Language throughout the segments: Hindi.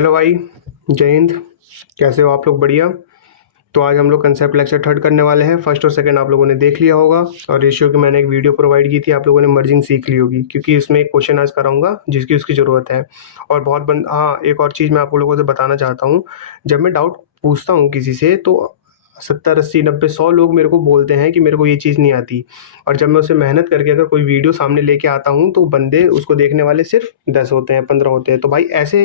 हेलो भाई, जय हिंद। कैसे हो आप लोग? बढ़िया। तो आज हम लोग कंसेप्ट लेक्चर थर्ड करने वाले हैं। फर्स्ट और सेकंड आप लोगों ने देख लिया होगा, और रेशियो की मैंने एक वीडियो प्रोवाइड की थी, आप लोगों ने मर्जिंग सीख ली होगी, क्योंकि इसमें एक क्वेश्चन आज कराऊंगा जिसकी उसकी ज़रूरत है। और हाँ, एक और चीज़ मैं आप लोगों से बताना चाहता हूँ। जब मैं डाउट पूछता हूँ किसी से, तो 70 80 90 100 लोग मेरे को बोलते हैं कि मेरे को ये चीज़ नहीं आती। और जब मैं उसे मेहनत करके अगर कोई वीडियो सामने लेके आता हूँ, तो बंदे उसको देखने वाले सिर्फ 10 होते हैं, 15 होते हैं। तो भाई ऐसे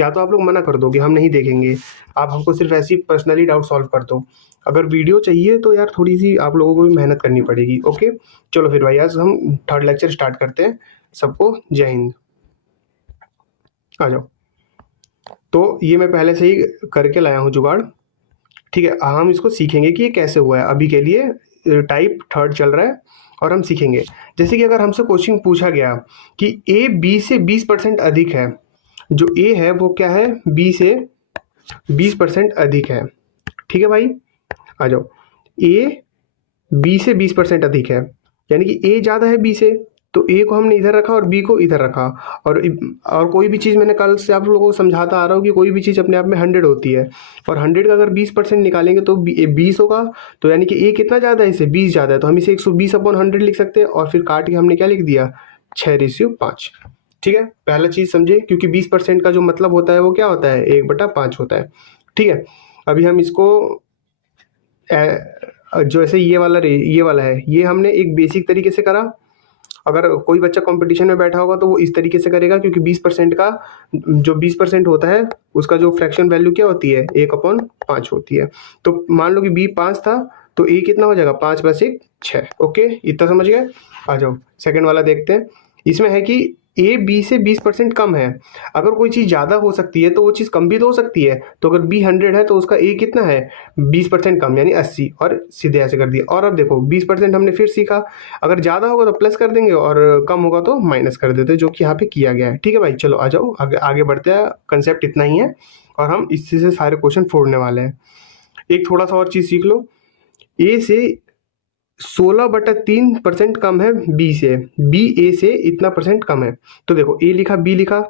या तो आप लोग मना कर दो कि हम नहीं देखेंगे, आप हमको सिर्फ ऐसे ही पर्सनली डाउट सॉल्व कर दो। अगर वीडियो चाहिए तो यार थोड़ी सी आप लोगों को भी मेहनत करनी पड़ेगी। ओके, चलो फिर भाई आज हम थर्ड लेक्चर स्टार्ट करते हैं। सबको जय हिंद। आ जाओ। तो ये मैं पहले से ही करके लाया हूँ जुगाड़। ठीक है, हम इसको सीखेंगे कि ये कैसे हुआ है। अभी के लिए टाइप थर्ड चल रहा है और हम सीखेंगे। जैसे कि अगर हमसे क्वेश्चन पूछा गया कि ए बी से 20% अधिक है, जो ए है वो क्या है, बी से 20% अधिक है। ठीक है भाई, आ जाओ। ए बी से 20% अधिक है, यानी कि ए ज़्यादा है बी से, तो ए को हमने इधर रखा और बी को इधर रखा। और और कोई भी चीज़, मैंने कल से आप लोगों को समझाता आ रहा हूँ कि कोई भी चीज़ अपने आप में 100 होती है, और 100 का अगर 20% निकालेंगे तो 20 होगा। तो यानी कि ए कितना ज़्यादा है, इससे 20 ज़्यादा है, तो हम इसे 120/100 लिख सकते हैं। और फिर काट के हमने क्या लिख दिया, 6:5। ठीक है, पहला चीज़ समझे, क्योंकि 20% का जो मतलब होता है वो क्या होता है, 1/5 होता है। ठीक है, अभी हम इसको जो ऐसे ये वाला है, ये हमने एक बेसिक तरीके से करा। अगर कोई बच्चा कंपटीशन में बैठा होगा तो वो इस तरीके से करेगा, क्योंकि 20% का जो 20% होता है उसका जो फ्रैक्शन वैल्यू क्या होती है, 1/5 होती है। तो मान लो कि बी 5 था, तो ए कितना हो जाएगा, 5 + 1 6। ओके, इतना समझ गए। आ जाओ सेकंड वाला देखते हैं। इसमें है कि ए बी से 20% कम है। अगर कोई चीज़ ज़्यादा हो सकती है तो वो चीज़ कम भी तो हो सकती है। तो अगर बी 100 है तो उसका ए कितना है, 20% कम, यानी 80। और सीधे ऐसे कर दिया। और अब देखो 20% हमने फिर सीखा, अगर ज़्यादा होगा तो प्लस कर देंगे और कम होगा तो माइनस कर देते, जो कि यहाँ पे किया गया है। ठीक है भाई, चलो आ जाओ आगे आगे बढ़ते हैं। कंसेप्ट इतना ही है और हम इससे से सारे क्वेश्चन फोड़ने वाले हैं। एक थोड़ा सा और चीज़ सीख लो। ए से 16/3% कम है बी से, बी ए से इतना परसेंट कम है। तो देखो ए लिखा, बी लिखा,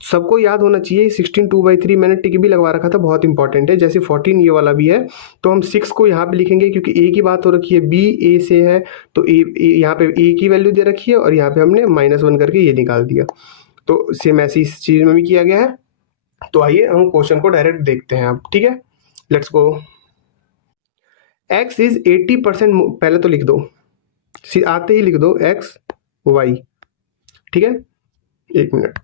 सबको याद होना चाहिए। 16 2/3 मैंने टिक भी लगवा रखा था, बहुत इंपॉर्टेंट है। जैसे 14 ये वाला भी है, तो हम 6 को यहाँ पे लिखेंगे, क्योंकि ए की बात हो रखी है, बी ए से है, तो यहाँ पे ए की वैल्यू दे रखी है, और यहाँ पे हमने -1 करके ये निकाल दिया। तो सेम ऐसी इस चीज़ में भी किया गया है। तो आइए हम क्वेश्चन को डायरेक्ट देखते हैं अब। ठीक है, लेट्स गो। एक्स इज 80%, पहले तो लिख दो, आते ही लिख दो एक्स वाई। ठीक है, एक मिनट।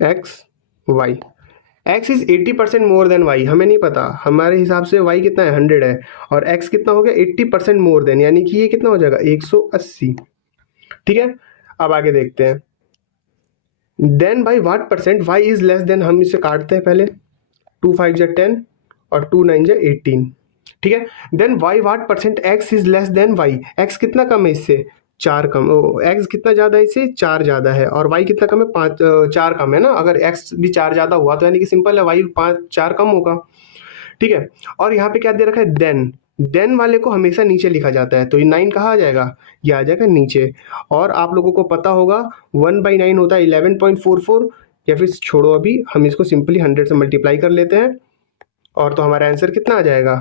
X Y, X is 80% more than Y, हमें नहीं पता, हमारे हिसाब से वाई कितना है, 100 है, और एक्स कितना हो गया, 80% मोर देन, यानी कि ये कितना हो जाएगा, 180। ठीक है, अब आगे देखते हैं। Then by what percent Y is less than, हम इसे काटते हैं पहले। 2 5 जा 10 और 2 9 जा 18। ठीक है, then Y what percent X is less than Y, X कितना कम है इससे, 4 कम। एक्स कितना ज़्यादा है इससे, 4 ज़्यादा है, और वाई कितना कम है, 4 कम है ना। अगर एक्स भी 4 ज़्यादा हुआ तो यानी कि सिंपल है, वाई 4 कम होगा। ठीक है, और यहाँ पे क्या दे रखा है, देन। देन वाले को हमेशा नीचे लिखा जाता है, तो ये 9 कहाँ आ जाएगा, ये आ जाएगा नीचे। और आप लोगों को पता होगा 1/9 होता है 11.44, या फिर छोड़ो, अभी हम इसको सिंपली 100 से मल्टीप्लाई कर लेते हैं, और तो हमारा आंसर कितना आ जाएगा,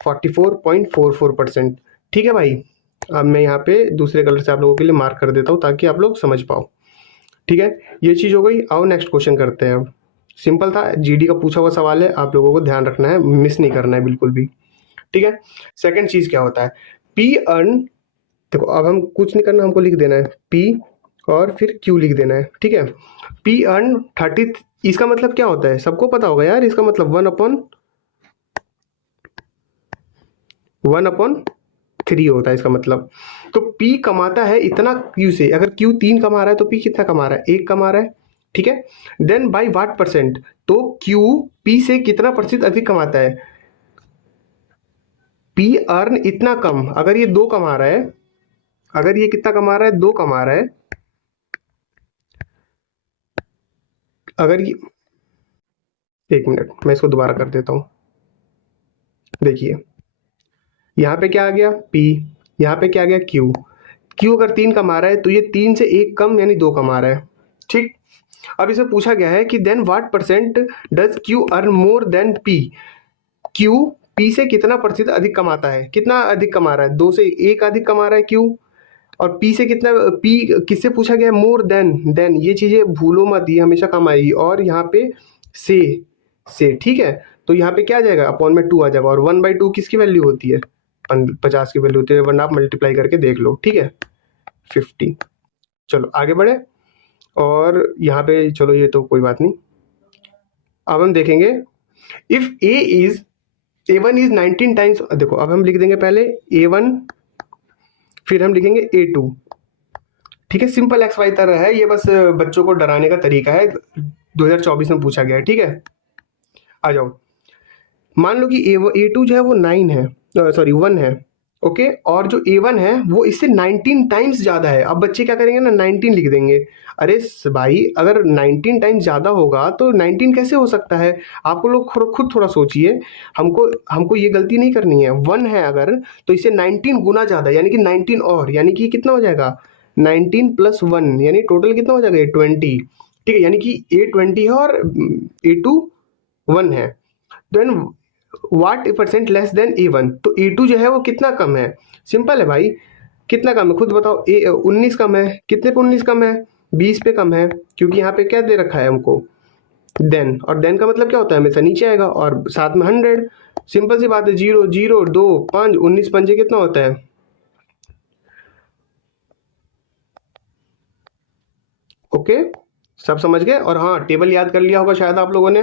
44.44%। ठीक है भाई, अब मैं यहाँ पे दूसरे कलर से आप लोगों के लिए मार्क कर देता हूँ ताकि आप लोग समझ पाओ। ठीक है, ये चीज़ हो गई। आओ नेक्स्ट क्वेश्चन करते हैं। अब सिंपल था, जीडी का पूछा हुआ सवाल है, आप लोगों को ध्यान रखना है, मिस नहीं करना है बिल्कुल भी। ठीक है, सेकंड चीज़ क्या होता है, पी अर्न। देखो अब हम कुछ नहीं करना, हमको लिख देना है पी और फिर क्यू लिख देना है। ठीक है, पी अर्न 30, इसका मतलब क्या होता है, सबको पता होगा यार, इसका मतलब 1/3 होता है इसका मतलब। तो P कमाता है इतना Q से, अगर Q 3 कमा रहा है तो P कितना कमा रहा है, 1 कमा रहा है। ठीक है, देन बाई व्हाट परसेंट, तो Q P से कितना प्रतिशत अधिक कमाता है, P अर्न इतना कम, अगर ये 2 कमा रहा है, अगर ये कितना कमा रहा है, 2 कमा रहा है, अगर ये, एक मिनट मैं इसको दोबारा कर देता हूँ। देखिए यहाँ पे क्या आ गया P, यहाँ पे क्या आ गया Q। क्यू अगर 3 कमा रहा है तो ये 3 से 1 कम यानी 2 कमा रहा है। ठीक, अब इसे पूछा गया है कि then what percent does Q earn more than P. Q P से कितना प्रतिशत अधिक कमाता है, कितना अधिक कमा रहा है, 2 से 1 अधिक कमा रहा है क्यू। और पी से कितना, पी किससे पूछा गया है, मोर देन ये चीजें भूलो मत, ये हमेशा कम आएगी। और यहाँ पे से ठीक है, तो यहाँ पे क्या आ जाएगा, अपॉन में 2 आ जाएगा। और 1/2 किसकी वैल्यू होती है, 50 की वैल्यू होती है, वरना आप मल्टीप्लाई करके देख लो। ठीक है, 50। चलो आगे बढ़े, और यहाँ पे चलो ये तो कोई बात नहीं। अब हम देखेंगे इफ A1 इज 19 टाइम्स, देखो अब हम लिख देंगे पहले A1, फिर हम लिखेंगे A2। ठीक है, सिंपल एक्स वाई तरह है ये, बस बच्चों को डराने का तरीका है, 2024 में पूछा गया है। ठीक है, आ जाओ। मान लो कि A2 जो है वो 9 है, सॉरी 1 है, ओके। और जो A1 है वो इससे 19 टाइम्स ज़्यादा है। अब बच्चे क्या करेंगे ना, 19 लिख देंगे। अरे भाई, अगर 19 टाइम्स ज़्यादा होगा तो 19 कैसे हो सकता है, आपको लोग खुद थोड़ा सोचिए। हमको ये गलती नहीं करनी है। 1 है अगर, तो इससे 19 गुना ज़्यादा, यानी कि 19 और, यानी कि कितना हो जाएगा, 19 + 1, यानी टोटल कितना हो जाएगा, 20। ठीक है, यानी कि A20 है और A2 1 है। Then what percent less than A1, तो A2 जो है वो कितना कम है, सिंपल है भाई, कितना कम है खुद बताओ। 19 कम है, कितने पे 19 कम है, 20 पे कम है, क्योंकि यहाँ पे क्या दे रखा है हमको, देन। और देन का मतलब क्या होता है, हमेशा नीचे आएगा, और साथ में 100। सिंपल सी बात है, 0 0 2 5, 19 पंजे कितना होता है, ओके, सब समझ गए। और हाँ, टेबल याद कर लिया होगा शायद आप लोगों ने,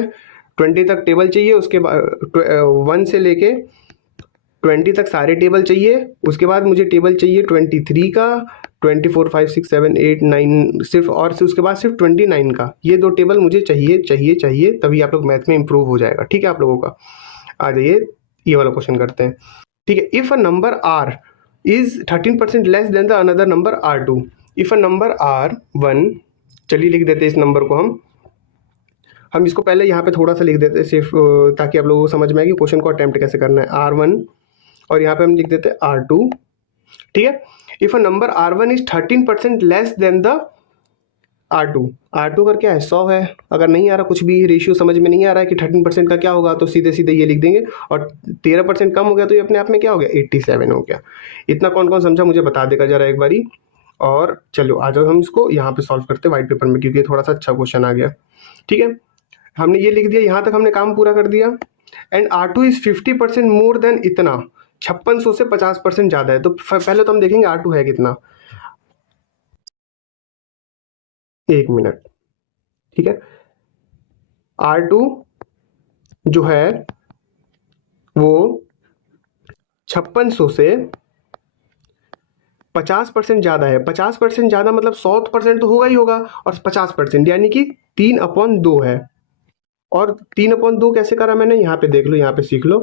20 तक टेबल चाहिए, उसके बाद 1 से लेके 20 तक सारे टेबल चाहिए। उसके बाद मुझे टेबल चाहिए 23 का, 24 5 6 7 8 9 सिर्फ, और उसके बाद सिर्फ 29 का। ये 2 टेबल मुझे चाहिए, तभी आप लोग मैथ में इंप्रूव हो जाएगा। ठीक है आप लोगों का। आ जाइए, ये वाला क्वेश्चन करते हैं। ठीक है, if a number R is 13% less than the another number R2। If a number R1, चलिए लिख देते हैं इस नंबर को हम इसको पहले यहाँ पे थोड़ा सा लिख देते हैं सिर्फ, ताकि आप लोगों को समझ में आए कि क्वेश्चन को अटेम्प्ट कैसे करना है। R1, और यहाँ पे हम लिख देते हैं R2। ठीक है, if a number R1 is 13% less than the R2। R2 का क्या है, 100 है। अगर नहीं आ रहा, कुछ भी रेशियो समझ में नहीं आ रहा है कि 13% का क्या होगा, तो सीधे सीधे ये लिख देंगे। और 13% कम हो गया तो ये अपने आप में क्या हो गया, 87 हो गया। इतना कौन कौन समझा मुझे बता देगा जरा एक बारी। और चलो आ जाओ, हम इसको यहाँ पे सॉल्व करते हैं व्हाइट पेपर में, क्योंकि ये थोड़ा सा अच्छा क्वेश्चन आ गया। ठीक है, हमने ये लिख दिया, यहाँ तक हमने काम पूरा कर दिया। And R2 is 50% more than इतना, 5600 से 50% ज़्यादा है। तो पहले तो हम देखेंगे R2 है कितना, 1 मिनट। ठीक है, R2 जो है वो 5600 से 50% ज़्यादा है। 50% ज़्यादा मतलब 100% तो होगा ही होगा, और 50% यानी कि 3/2 है। और 3/2 कैसे करा मैंने, यहाँ पे देख लो, यहाँ पे सीख लो।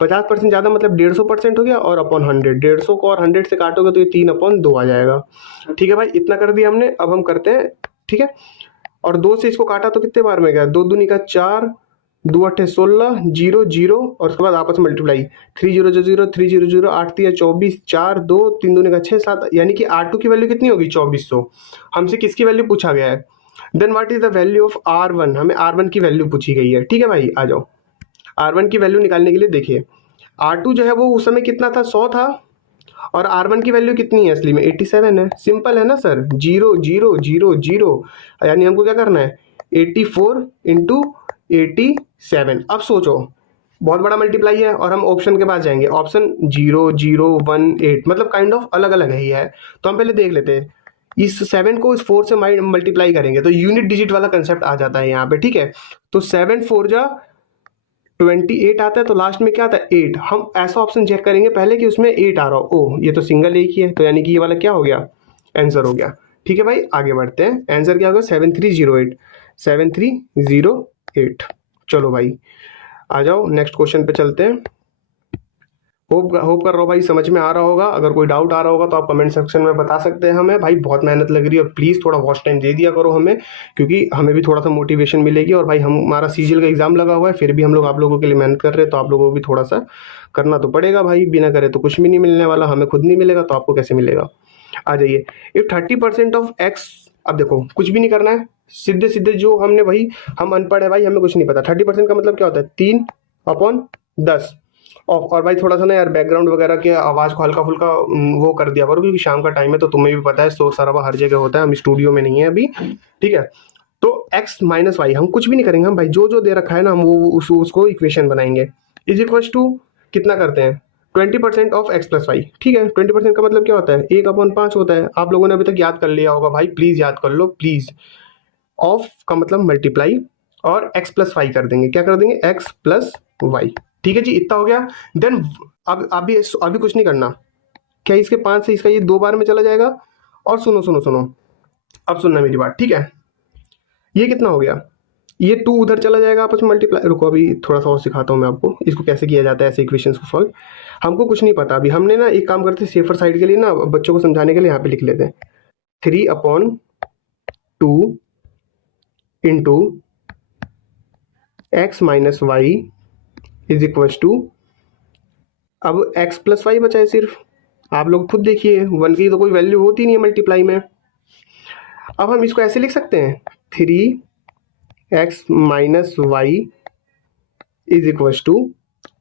50% ज़्यादा मतलब 150% हो गया, और अपॉन 100, 150 को और 100 से काटोगे तो ये 3/2 आ जाएगा। ठीक है भाई, इतना कर दिया हमने। अब हम करते हैं, ठीक है, और 2 से इसको काटा तो कितने बार में गया, 2 दूनी का 4, 2 8 16, 0 0, और उसके बाद आपस में मल्टीप्लाई, 3 0 0 3 0 0, 8 3 24, 4 2, 3 दूनी का 6 7, यानी कि R2 की वैल्यू कितनी होगी, 2400। हमसे किसकी वैल्यू पूछा गया है, then what is the value of R1, हमें R1 की वैल्यू पूछी गई है। ठीक है भाई, आ जाओ। R1 की वैल्यू निकालने के लिए देखिए, R2 जो है वो उस समय कितना था, 100 था, और R1 की वैल्यू कितनी है असली में, 87 है। सिंपल है ना सर, 0 0 0 0, यानी हमको क्या करना है, 84 इंटू 87। अब सोचो, बहुत बड़ा मल्टीप्लाई है, और हम ऑप्शन के पास जाएंगे, ऑप्शन 0 0 1 8, मतलब काइंड ऑफ अलग अलग ही है। तो हम पहले देख लेते हैं, इस 7 को इस 4 से मल्टीप्लाई करेंगे तो यूनिट डिजिट वाला कंसेप्ट आ जाता है यहाँ पे। ठीक है, तो 7 4 जा 28 आता है, तो लास्ट में क्या आता है, 8। हम ऐसा ऑप्शन चेक करेंगे पहले कि उसमें 8 आ रहा हो, ओह ये तो सिंगल एक ही है, तो यानी कि ये वाला क्या हो गया, आंसर हो गया। ठीक है भाई, आगे बढ़ते हैं। आंसर क्या होगा, 7308, 7308। चलो भाई आ जाओ, नेक्स्ट क्वेश्चन पे चलते हैं। होप कर रहा हूँ भाई समझ में आ रहा होगा। अगर कोई डाउट आ रहा होगा तो आप कमेंट सेक्शन में बता सकते हैं हमें। भाई बहुत मेहनत लग रही है, और प्लीज़ थोड़ा वॉच टाइम दे दिया करो हमें, क्योंकि हमें भी थोड़ा सा मोटिवेशन मिलेगी। और भाई हमारा सीजीएल का एग्जाम लगा हुआ है, फिर भी हम लोग आप लोगों के लिए मेहनत कर रहे हैं, तो आप लोगों को भी थोड़ा सा करना तो पड़ेगा भाई, बिना करे तो कुछ भी नहीं मिलने वाला, हमें खुद नहीं मिलेगा तो आपको कैसे मिलेगा। आ जाइए, इफ 30% ऑफ एक्स, अब देखो कुछ भी नहीं करना है, सीधे सीधे जो हमने वही, हम अनपढ़ है भाई, हमें कुछ नहीं पता। 30% का मतलब क्या होता है, 3/10। और भाई थोड़ा सा ना यार बैकग्राउंड वगैरह के आवाज़ को हल्का फुल्का वो कर दिया करो, क्योंकि शाम का टाइम है तो तुम्हें भी पता है शोर शराबा हर जगह होता है, हम स्टूडियो में नहीं है अभी, ठीक है। तो x माइनस वाई हम कुछ भी नहीं करेंगे, हम भाई जो जो दे रखा है ना हम वो उसको इक्वेशन बनाएंगे, इज इक्वल टू कितना करते हैं 20% ऑफ x प्लस वाई, ठीक है। 20% का मतलब क्या होता है, 1/5 होता है। आप लोगों ने अभी तक याद कर लिया होगा भाई, प्लीज याद कर लो प्लीज। ऑफ का मतलब मल्टीप्लाई, और x प्लस वाई कर देंगे, क्या कर देंगे, x प्लस वाई, ठीक है जी, इतना हो गया। देन अब अभी कुछ नहीं करना, क्या इसके 5 से इसका ये 2 बार में चला जाएगा। और सुनो सुनो सुनो, अब सुनना मेरी बात, ठीक है। ये कितना हो गया, ये 2 उधर चला जाएगा आपस में मल्टीप्लाई। रुको अभी थोड़ा सा और सिखाता हूँ मैं आपको इसको कैसे किया जाता है ऐसे इक्वेशंस को सॉल्व। हमको कुछ नहीं पता अभी, हमने ना एक काम करते सेफर साइड के लिए ना, बच्चों को समझाने के लिए यहाँ पे लिख लेते हैं 3/2 into X minus Y is equal to, अब x प्लस वाई बचा है सिर्फ, आप लोग खुद देखिए 1 की तो कोई वैल्यू होती नहीं है मल्टीप्लाई में। अब हम इसको ऐसे लिख सकते हैं 3x minus Y is equal to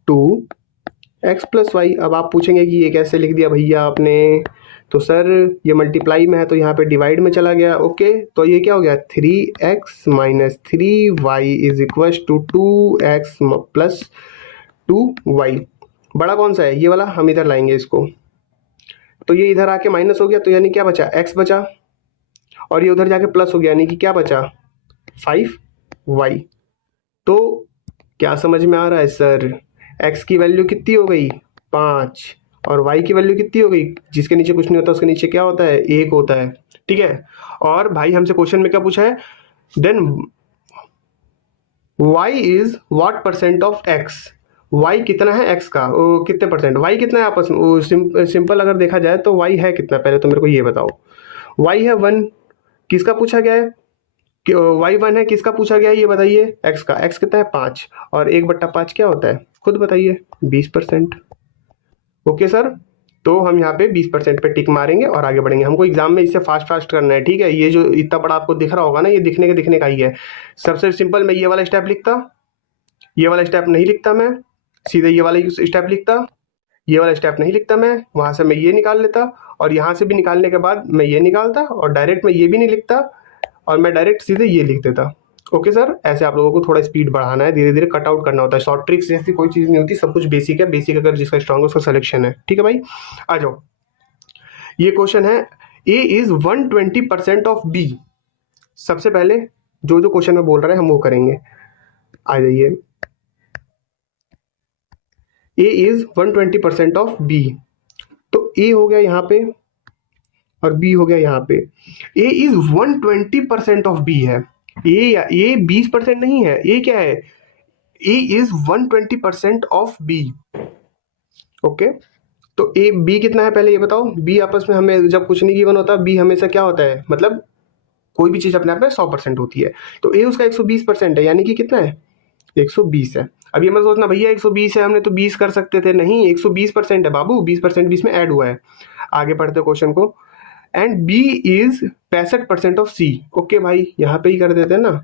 2x plus Y. अब आप पूछेंगे कि ये कैसे लिख दिया भैया आपने, तो सर ये मल्टीप्लाई में है तो यहाँ पे डिवाइड में चला गया, ओके। तो ये क्या हो गया 3x minus 3y is equal to 2x plus 2y। बड़ा कौन सा है, ये वाला, हम इधर लाएंगे इसको, तो ये इधर आके माइनस हो गया, तो यानी क्या बचा, x बचा, और ये उधर जाके प्लस हो गया, यानी कि क्या बचा 5y। तो क्या समझ में आ रहा है सर, x की वैल्यू कितनी हो गई 5, और y की वैल्यू कितनी हो गई, जिसके नीचे कुछ नहीं होता उसके नीचे क्या होता है 1 होता है, ठीक है। और भाई हमसे क्वेश्चन में क्या पूछा है, then y is what percent of x, y कितना है x का, कितने परसेंट, y कितना है आपस में, सिंपल अगर देखा जाए तो y है कितना, पहले तो मेरे को ये बताओ। y है 1, किसका पूछा गया है, y 1 है, किसका पूछा गया है ये बताइए, x का, x कितना है 5, और 1/5 क्या होता है खुद बताइए 20%। ओके सर, तो हम यहाँ पे 20% पे टिक मारेंगे और आगे बढ़ेंगे। हमको एग्जाम में इससे फास्ट फास्ट करना है, ठीक है। ये जो इतना बड़ा आपको दिख रहा होगा ना, ये दिखने का ही है। सबसे सिंपल मैं ये वाला स्टेप लिखता, ये वाला स्टेप नहीं लिखता मैं, सीधे ये वाला स्टेप लिखता, ये वाला स्टेप नहीं लिखता मैं, वहां से मैं ये निकाल लेता, और यहाँ से भी निकालने के बाद मैं ये निकालता, और डायरेक्ट मैं ये भी नहीं लिखता, और मैं डायरेक्ट सीधे ये लिख देता। ओके सर, ऐसे आप लोगों को थोड़ा स्पीड बढ़ाना है, धीरे धीरे कट आउट करना होता है। शॉर्ट ट्रिक्स जैसी कोई चीज़ नहीं होती, सब कुछ बेसिक है, बेसिक अगर जिसका स्ट्रॉन्ग है उसका सिलेक्शन है, ठीक है भाई। आ जाओ, ये क्वेश्चन है a इज 120% ऑफ b। सबसे पहले जो जो क्वेश्चन में बोल रहे हैं हम वो करेंगे, आ जाइए। a इज 120% ऑफ b, तो a हो गया यहाँ पे और b हो गया यहाँ पे। a इज 120% ऑफ b है, a 20% नहीं है, a क्या है, a is 120% of b, okay. तो a b कितना है पहले ये बताओ, b आपस में हमें जब कुछ नहीं गिवन होता, b हमेशा क्या होता है, मतलब कोई भी चीज अपने आप में 100% होती है, तो a उसका 120% है, यानी कि कितना है 120 है। अब ये मत सोचना भैया 120 है हमने तो 20 कर सकते थे, नहीं 120% है बाबू, 20% बीच में ऐड हुआ है। आगे पढ़ते क्वेश्चन को, and b is 65% of c। Okay भाई यहाँ पे ही कर देते हैं ना,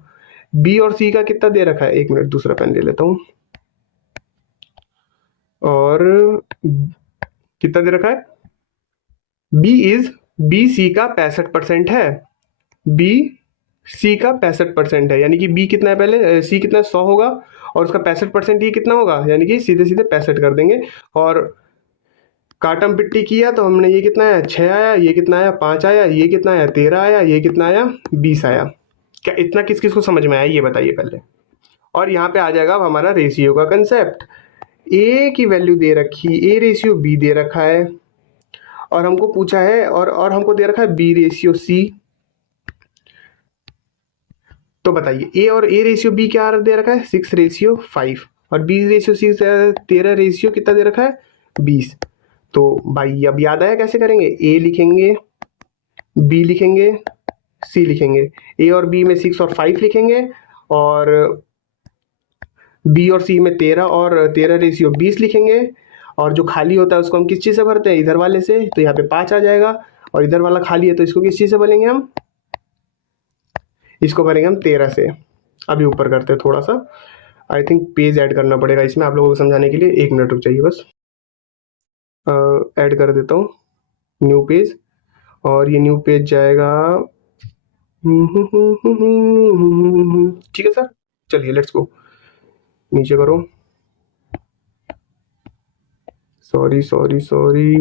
b और c का कितना दे रखा है, एक मिनट दूसरा पेन ले लेता हूँ, और कितना दे रखा है, बी सी का 65% है, बी सी का 65% है, यानी कि बी कितना है पहले, सी कितना 100 होगा, और उसका 65% ये कितना होगा, यानी कि सीधे सीधे 65 कर देंगे। और काटम पिट्टी किया तो हमने ये कितना आया 6 आया, ये कितना आया 5 आया, ये कितना आया 13 आया, ये कितना आया 20 आया। क्या इतना किस किस को समझ में आया ये बताइए पहले। और यहाँ पे आ जाएगा अब हमारा रेशियो का कंसेप्ट, ए की वैल्यू दे रखी, ए रेशियो बी दे रखा है, और हमको पूछा है और हमको दे रखा है बी रेशियो सी। तो बताइए ए और ए रेशियो बी क्या दे रखा है 6:5, और बी रेशियो सी 13 रेशियो कितना दे रखा है 20। तो भाई अब याद आया कैसे करेंगे, ए लिखेंगे, बी लिखेंगे, सी लिखेंगे, ए और बी में 6 और 5 लिखेंगे, और बी और सी में 13 और 13 रेशियो 20 लिखेंगे, और जो खाली होता है उसको हम किस चीज़ से भरते हैं, इधर वाले से, तो यहाँ पे 5 आ जाएगा, और इधर वाला खाली है, तो इसको किस चीज़ से भरेंगे हम? इसको भरेंगे हम 13 से। अभी ऊपर करते हैं थोड़ा सा, आई थिंक पेज ऐड करना पड़ेगा इसमें आप लोगों को समझाने के लिए। 1 मिनट रुक जाइए बस, ऐड कर देता हूँ न्यू पेज, और ये न्यू पेज जाएगा। ठीक है सर, चलिए लेट्स गो, नीचे करो। सॉरी सॉरी सॉरी,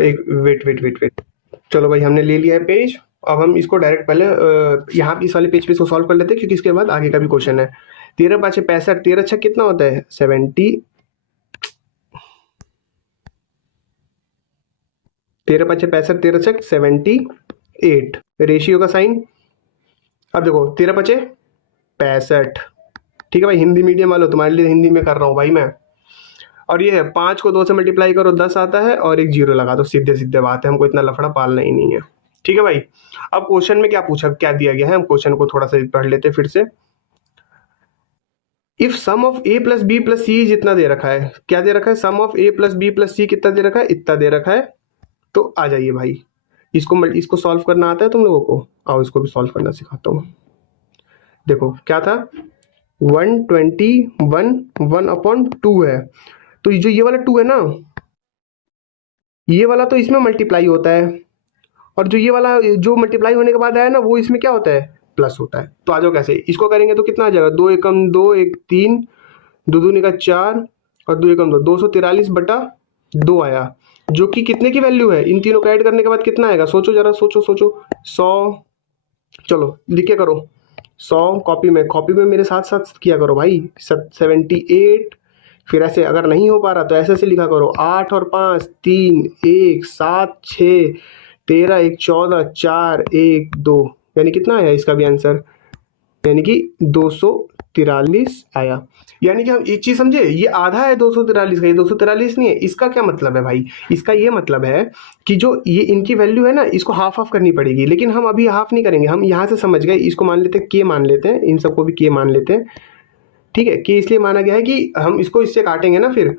एक वेट वेट वेट वेट, चलो भाई हमने ले लिया है पेज। अब हम इसको डायरेक्ट पहले यहाँ इस वाले पेज पे इसको सॉल्व कर लेते हैं, क्योंकि इसके बाद आगे का भी क्वेश्चन है। 13 5 65, 13 6 कितना होता है? 70। 13 5 65, 13 6 78। रेशियो का साइन, अब देखो 13 5 65, ठीक है भाई, हिंदी मीडियम वालों तुम्हारे लिए हिंदी में कर रहा हूँ भाई मैं। और ये है 5 को 2 से मल्टीप्लाई करो 10 आता है, और एक जीरो लगा दो, सीधे सीधे बात है, हमको इतना लफड़ा पालना ही नहीं है। ठीक है भाई, अब क्वेश्चन में क्या दिया गया है, हम क्वेश्चन को थोड़ा सा पढ़ लेते हैं फिर से। If sum of A plus B plus C जितना दे रखा है, क्या दे रखा है? Sum of A plus B plus C कितना दे रखा है? इतना दे रखा है। तो आ जाइए भाई, इसको सॉल्व करना आता है तुम लोगों को? आओ इसको भी सॉल्व करना सिखाता हूँ। देखो क्या था, 121 1/2 है, तो जो ये वाला 2 है ना, ये वाला तो इसमें मल्टीप्लाई होता है, और जो ये वाला जो मल्टीप्लाई होने के बाद आया ना, वो इसमें क्या होता है? प्लस होता है। तो आ जाओ कैसे इसको करेंगे, तो कितना आ जाएगा? 2 एकम 2 1 3, 2 दूनी का 4, और 2 एकम 2, 243/2 आया, जो कि कितने की वैल्यू है? इन तीनों को ऐड करने के बाद कितना आएगा? सोचो जरा, सोचो सोचो। 100, चलो लिख के करो 100, कॉपी में मेरे साथ साथ किया करो भाई। 78, फिर ऐसे अगर नहीं हो पा रहा तो ऐसे लिखा करो, 8 और 5 3 1 7 6 13 1 14 4 1 2, यानी कितना आया इसका भी आंसर? यानी कि 243 आया। यानी कि हम एक चीज समझे, ये आधा है 243 का, ये 243 नहीं है। इसका क्या मतलब है भाई? इसका ये मतलब है कि जो ये इनकी वैल्यू है ना, इसको हाफ हाफ करनी पड़ेगी, लेकिन हम अभी हाफ नहीं करेंगे। हम यहाँ से समझ गए, इसको मान लेते हैं के, मान लेते हैं इन सबको भी के मान लेते हैं। ठीक है, के इसलिए माना गया है कि हम इसको इससे काटेंगे ना, फिर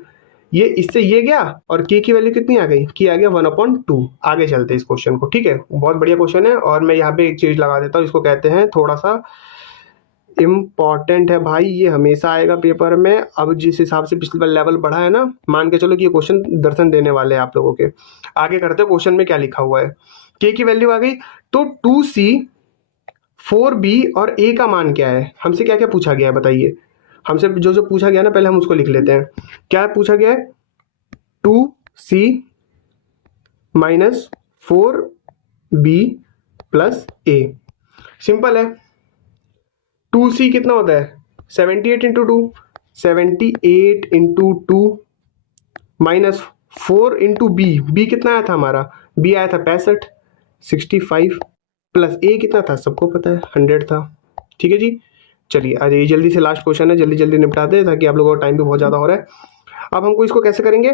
ये इससे ये गया, और के की वैल्यू कितनी आ गई? के आ गया 1/2। आगे चलते हैं इस क्वेश्चन को, ठीक है, बहुत बढ़िया क्वेश्चन है। और मैं यहाँ पे एक चीज लगा देता हूँ, इसको कहते हैं थोड़ा सा इम्पॉर्टेंट है भाई, ये हमेशा आएगा पेपर में। अब जिस हिसाब से पिछले बार लेवल बढ़ा है ना, मान के चलो कि ये क्वेश्चन दर्शन देने वाले हैं आप लोगों के। आगे करते हैं, क्वेश्चन में क्या लिखा हुआ है। के की वैल्यू आ गई, तो 2c 4b और a का मान क्या है? हमसे क्या क्या पूछा गया है बताइए। हमसे जो जो पूछा गया ना, पहले हम उसको लिख लेते हैं। क्या पूछा गया है? 2c minus 4b plus a। Simple है। 2c कितना होता है? 78 into 2, 78 into 2 minus 4 into B कितना आया था हमारा? बी आया था 65, 65 प्लस ए कितना था? सबको पता है 100 था। ठीक है जी, चलिए आ जाइए, जल्दी से लास्ट क्वेश्चन है, जल्दी जल्दी निपटाते हैं, ताकि आप लोगों का टाइम भी बहुत ज़्यादा हो रहा है। अब हमको इसको कैसे करेंगे?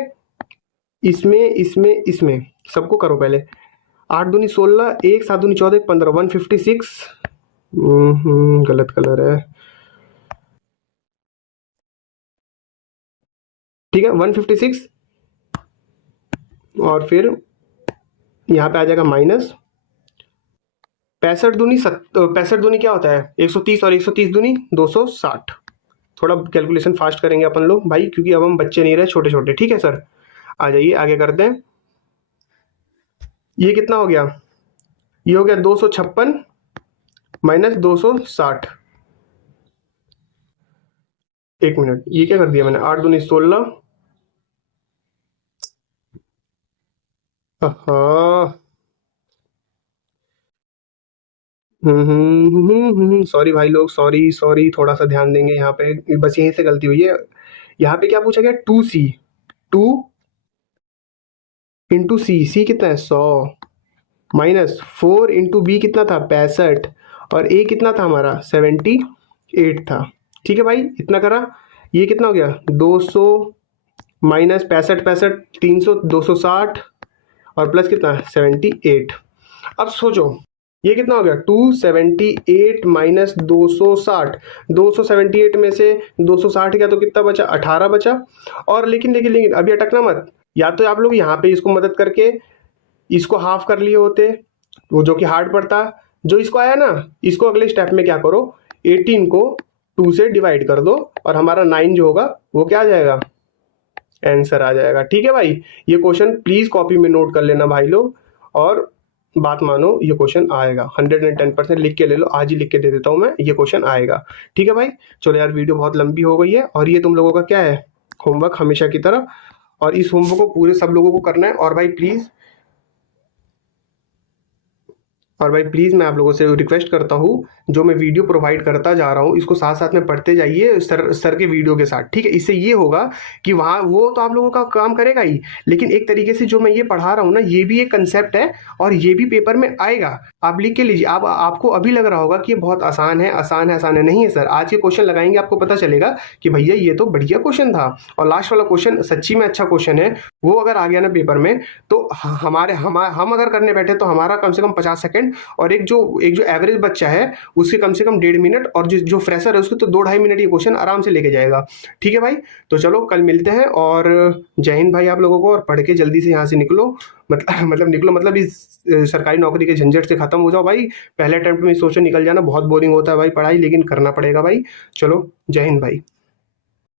इसमें सबको करो पहले। 8 दूनी 16, 1 7 दूनी 14, 15, 156। गलत कलर है, ठीक है 156, और फिर यहाँ पे आ जाएगा माइनस 65 दूनी क्या होता है? 130, और 130 दूनी 260। थोड़ा कैलकुलेशन फास्ट करेंगे अपन लोग भाई, क्योंकि अब हम बच्चे नहीं रहे, छोटे छोटे। ठीक है सर, आ जाइए आगे करते हैं। ये कितना हो गया? ये हो गया 256 माइनस 260। एक मिनट, ये क्या कर दिया मैंने? 8 दूनी 16, सॉरी भाई लोग, सॉरी सॉरी, थोड़ा सा ध्यान देंगे यहाँ पे, बस यहीं से गलती हुई है। यहाँ पे क्या पूछा गया? 2c, 2 इंटू सी कितना है? 100 माइनस 4 इंटू बी कितना था? 65, और ए कितना था हमारा? 78 था। ठीक है भाई, इतना करा। ये कितना हो गया? 200 माइनस 65 300, 260, और प्लस कितना? 78। अब सोचो, ये कितना हो गया 278 माइनस 260। 278 में से 260 गया तो कितना बचा, 18 बचा। और लेकिन अभी अटकना मत, या तो आप लोग यहाँ पे इसको मदद करके इसको हाफ कर लिए होते, वो जो कि हार्ड पड़ता। जो इसको आया ना, इसको अगले स्टेप में क्या करो, 18 को 2 से डिवाइड कर दो और हमारा 9 जो होगा वो क्या आ जाएगा, आंसर आ जाएगा। ठीक है भाई, ये क्वेश्चन प्लीज कॉपी में नोट कर लेना भाई लोग, और बात मानो ये क्वेश्चन आएगा 110% लिख के ले लो, आज ही लिख के दे देता हूँ मैं, ये क्वेश्चन आएगा। ठीक है भाई, चलो यार वीडियो बहुत लंबी हो गई है, और ये तुम लोगों का क्या है, होमवर्क हमेशा की तरह, और इस होमवर्क को पूरे सब लोगों को करना है। और भाई प्लीज़ मैं आप लोगों से रिक्वेस्ट करता हूँ, जो मैं वीडियो प्रोवाइड करता जा रहा हूँ इसको साथ साथ में पढ़ते जाइए सर के वीडियो के साथ। ठीक है, इससे ये होगा कि वहाँ वो तो आप लोगों का काम करेगा ही, लेकिन एक तरीके से जो मैं ये पढ़ा रहा हूँ ना, ये भी एक कंसेप्ट है और ये भी पेपर में आएगा। आप लिख के लीजिए। आपको अभी लग रहा होगा कि ये बहुत आसान है, आसान है, आसान है। नहीं है सर, आज के क्वेश्चन लगाएंगे आपको पता चलेगा कि भैया ये तो बढ़िया क्वेश्चन था, और लास्ट वाला क्वेश्चन सच्ची में अच्छा क्वेश्चन है। वो अगर आ गया ना पेपर में, तो हम अगर करने बैठे तो हमारा कम से कम 50 सेकंड, और एक जो एवरेज बच्चा है उसके कम से कम 1.5 मिनट, और जो फ्रेशर है उसके तो 2-2.5 मिनट ये क्वेश्चन आराम से लेके जाएगा। ठीक है भाई, तो चलो कल मिलते हैं, और जय हिंद भाई आप लोगों को, और पढ़ के जल्दी से यहाँ से निकलो। मतलब इस सरकारी नौकरी के झंझट से खत्म हो जाओ भाई। पहले अटेम्प्ट में सोचो निकल जाना, बहुत बोरिंग होता है भाई पढ़ाई, लेकिन करना पड़ेगा भाई। चलो जय हिंद भाई।